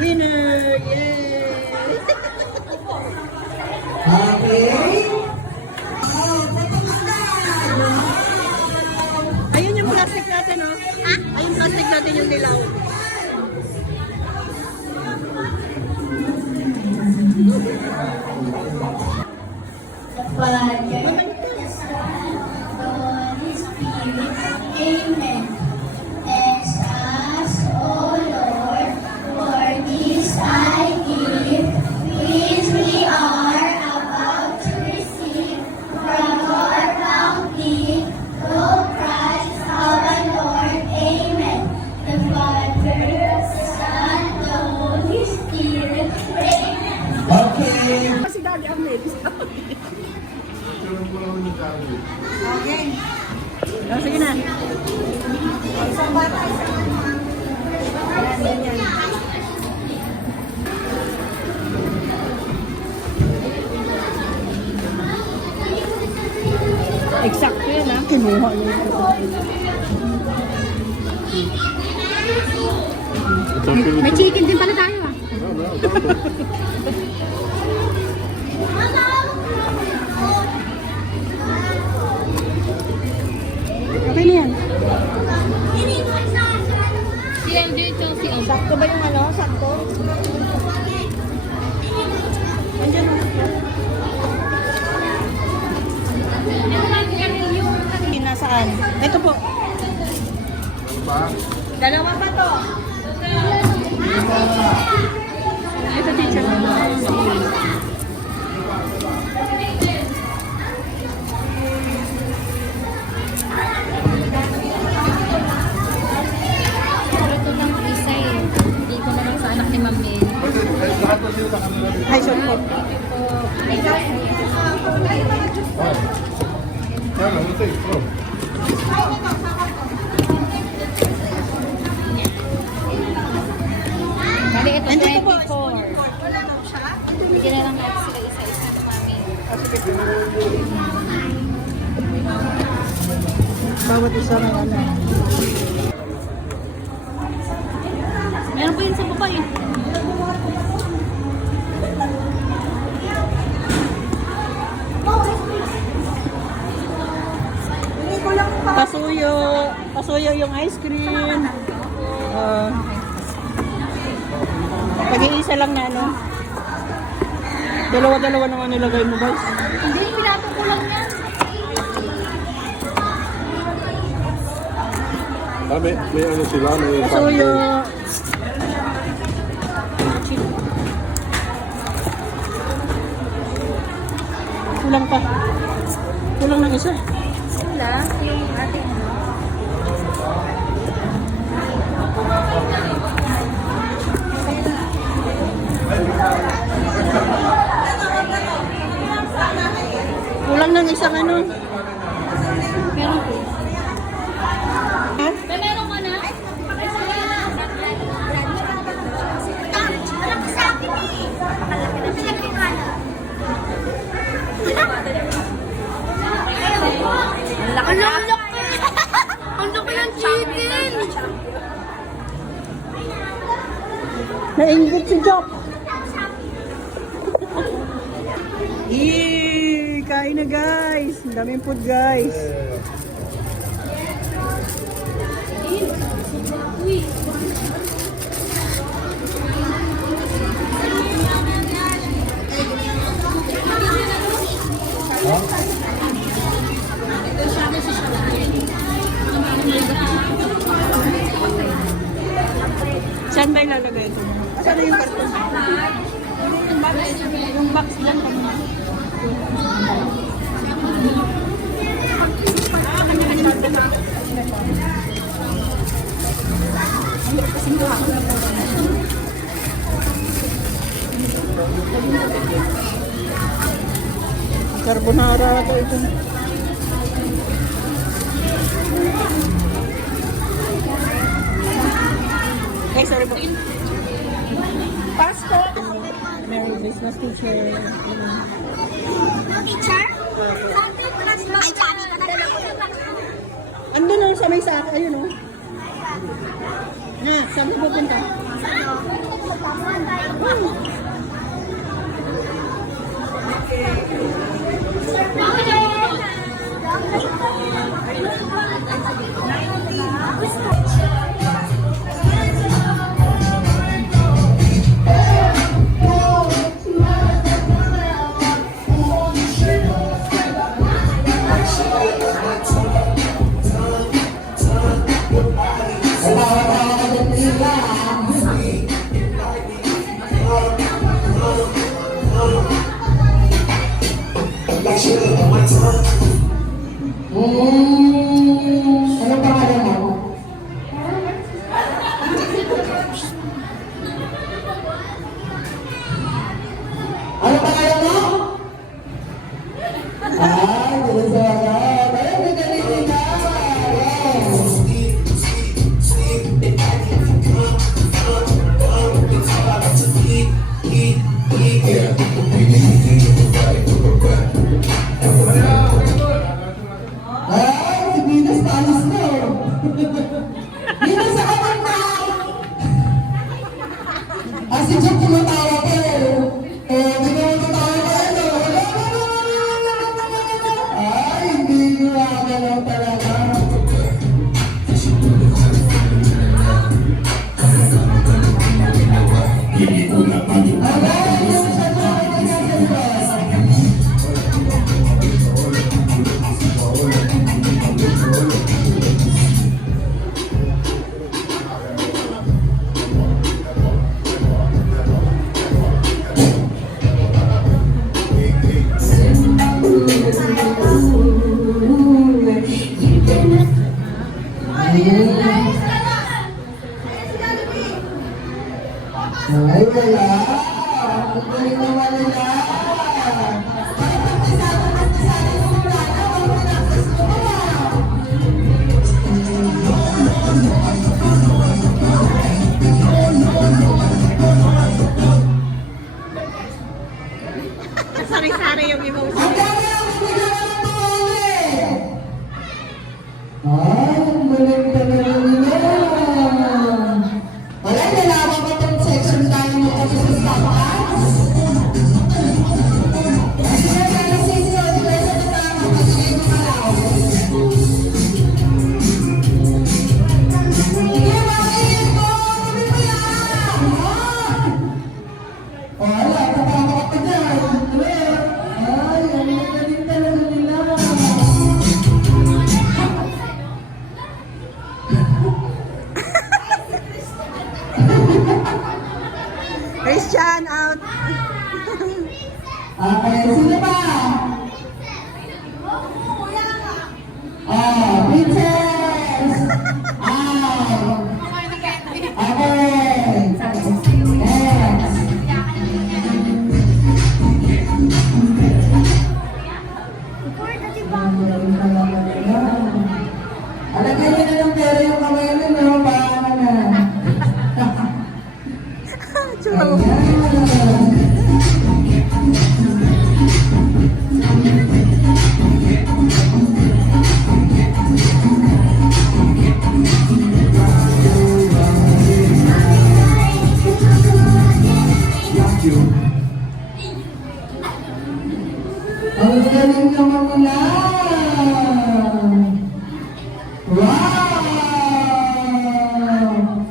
Winner! Yay! Okay. Ayun yung plastic natin, oh. Ha? Ayun plastic natin yung dilaw. Amen. Bless us, O Lord, for this I give, which we are about to receive from your bounty, through Christ our Lord. Amen. The Father, the Son, the Holy Spirit. Amen. Okay. Kasi dali ang next. Okay. Oh, sige na. Isang bata, isang mama. Ayan, yan. Exacto yun, ha? Kinuha yun. May chicken din pala tayo, ha? Okay na yan. Si MJ ito, si MJ. Sakto ba yung ano? Sakto? Andiyan na. Nasaan? Ito po. Dalawa pa to. Ito, teacher. Ito lang isa eh. Hindi ko na lang sa anak ni Ma'am Mel. Hi, sorry po. Bali, ito Nandito po. 24. Hindi na lang natin sila isa-isa ni Mami. Bawat isa ng ano. Meron po yun sa baba eh. Pasuyo. Pasuyo yung ice cream. Pag-iisa lang na ano. Dalawa-dalawa naman nilagay mo, guys. Hindi, pinato ko lang yan. May ano sila, may Pasuyo. Kulang pa. Kulang ng isa. Wala, yung ating Kulang ng isang ano. meron po. Ha? Meron ka na? Malaki sa akin eh. Malaki na pinagkakala. Ang laki na. Ang laki ng chicken. Nainggit si Jock. Kain na guys. Ang daming food guys. Saan ba ilalagay ito? Saan na yung karton? Yung box lang. Carbonara ito ito. Okay, sorry po. Pasko! Merry Christmas, teacher. Teacher? Ay, Johnny, Andun o, sa may saka. Ayun o. Na, saan ka pupunta? Ano pangalan mo? Ano pangalan mo? Ay, hindi sa agad. Ay, may galing ka. Ay, si Venus paalis na. Venus, ako na. Ah, si Joe kumatawa pa eh. Hindi na kumatawa pa eh. Ay, hindi nyo akalaw talaga. Ay, yung sa ay, wala. Ang galing naman nila. Sari-sari yung emotion. Ang dami ang bigyan ng tuwali. Ay, ang galing talaga nila. Wala, nalaman ko itong section tayo mo kasi sa Starbucks. Kasi na kaya sisyo, di ba sa tama kasi yung malaw. Hindi ba kayo ko? Hindi ba yan? Wala, tatama ka pa dyan. Ay, ang galing talaga nila. Christian, out. Okay, sino ba? Princess! Okay. Next. Alagyan niyo na ng pera yung kamay niyo, no? Paano na? Chua. Ang galing naman nila! Wow!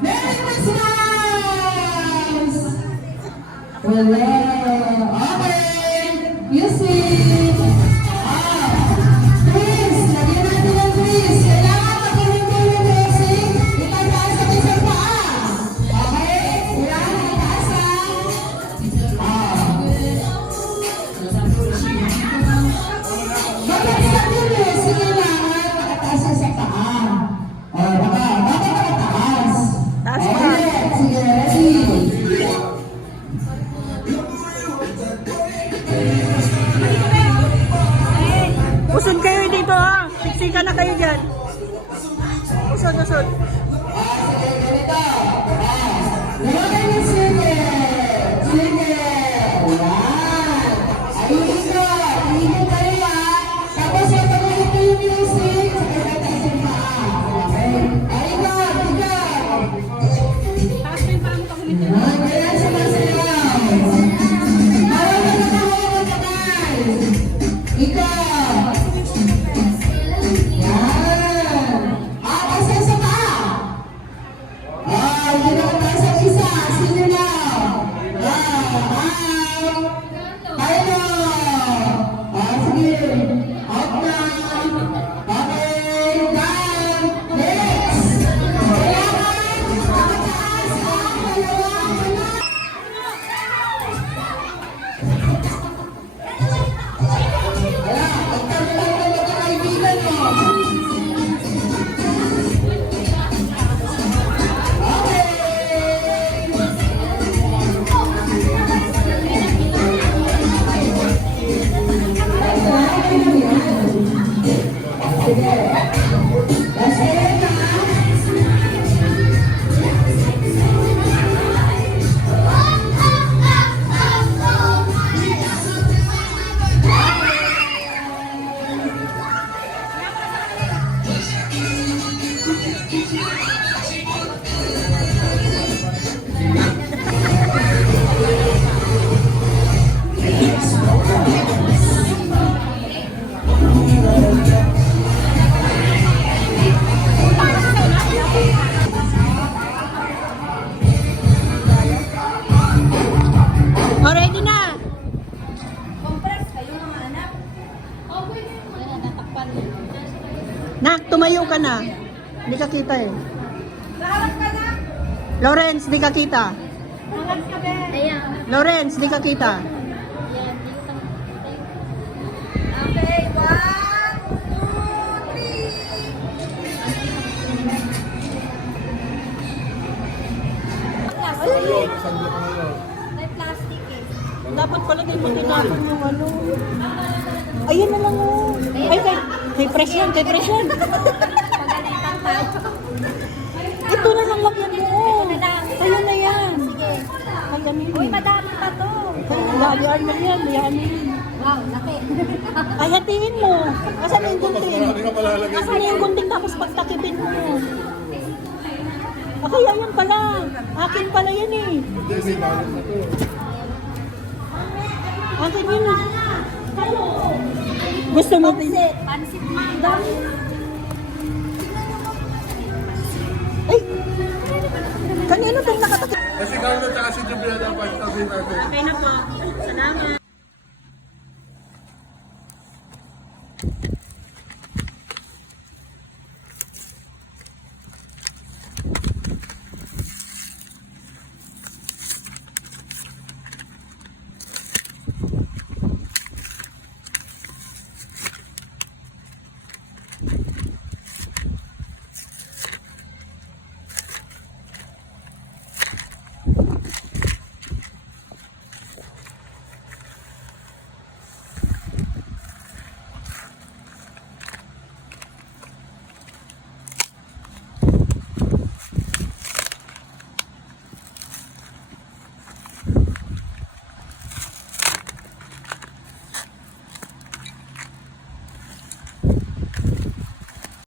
Merry Christmas! Wala! Okay! Music! Chris! Lagyan natin ng Chris! Kailangan makinig yung music! Itataas natin sa paa! Okay? Kailangan itataas Bakit sa Chris? Kailangan makataas sa paa! Bakit makataas? Taas pa. Okay, sige, ready? Usod kayo dito ha. Siksika na kayo dyan. Usod, usod. Sige, ganito. Naman yung sige. Sige. Ayan. Ayun ko. Ayun kayo ha. Tapos yung pagkakas ko yung music. Saka tatasin pa. Okay. Ayun ko. Tignan. Taas pa yung pang Ayan. ka na. Hindi ka kita eh. Lawrence, di ka kita. Ayan. Lawrence, di ka kita. Ayan, dito. Okay, 1, 2, 3. May plastic eh. Dapat pala din mo tinapon yung ano. Ayun na lang oh. Ay, kay press yan, kay press yan. Pagalitan tayo. Ito na lang lagyan mo. Ayun na yan. Sige. Ay, ganun. Uy, madami pa to. Lagyan mo yan, lagyan mo yan. Wow, laki. Ay, hatiin mo. Asan na yung gunting? Marami ka palalagay. Asan na yung gunting tapos pagtakipin mo? Okay, ayun pala. Akin pala yan eh. Hindi, may balot na to. Akin yun ah. Gusto mo din? Pansit manda. Ay! Kanino itong nakatakip? Kasi Carlo at si Jubiana ang pagtabi natin. Okay na po.